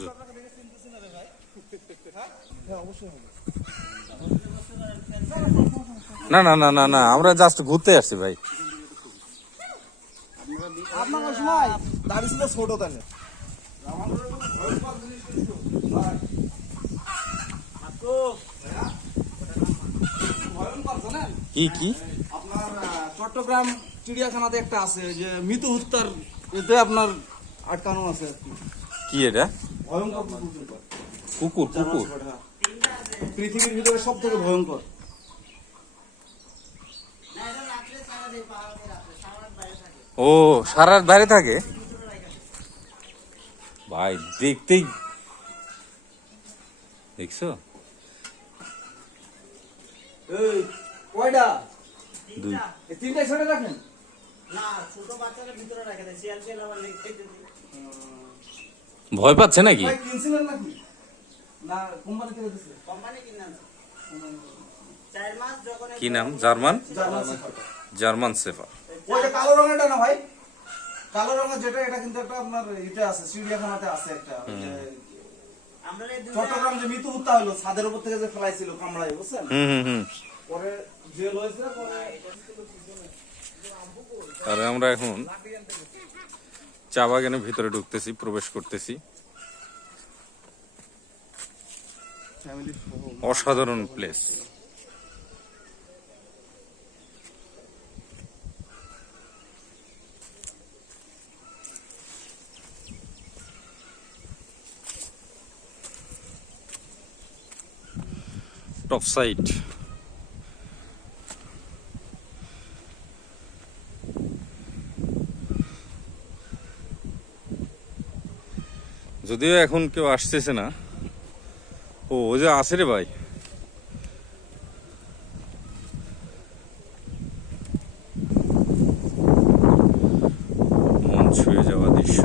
হুজুর। না না না না না, আমরা জাস্ট ঘুরতে আসছি ভাই। আপনার সময় দাড়ি ছিল ছোট তাহলে কি কি আপনার চট্টগ্রাম চিড়িয়াখানাতে একটা আছে যে মৃত্যু হত্যার এতে আপনার আটকানো আছে আর কি। কি এটা? ভয়ঙ্কর কুকুর কুকুর? পৃথিবীর ভিতরে সব থেকে ভয়ঙ্কর। ও, সারা রাত বাইরে থাকে ভাই, দেখতেই দেখছো? এই কয়টা? দুই। এই তিনটা ছেড়ে রাখেন না, ছোট বাচ্চারা ভিতরে রাখে দেয়, শিয়াল শিয়াল আবার লেগে ভয় পাচ্ছে নাকি? ভাই কিনছিলেন নাকি না কোম্পানি থেকে দিছে? কোম্পানি কিনে আনছে 4 মাস যখন কি নাম? German? German shepherd. German shepherd. ওইটা কালো রঙেরটা না ভাই, কালো রঙের যেটা এটা কিন্তু একটা আপনার এটা আছে চিড়িয়াখানাতে আছে একটা ওই যে আমরা এই দুইটা চট্টগ্রাম যে মৃত্যু হত্যা হলো ছাদের উপর থেকে যে ফেলাইছিল কামড়ায় বুঝছেন, হুম। পরে জেল হয়েছে পরে আর আমরা এখন চা বাগানের ভিতরে ঢুকতেছি, প্রবেশ করতেছি। ফ্যামিলি অসাধারণ প্লেস। Top side. যদিও এখন কেউ আসতেছে না। ও, ওই যে আছে রে ভাই। মন ছুঁয়ে যাওয়া দৃশ্য।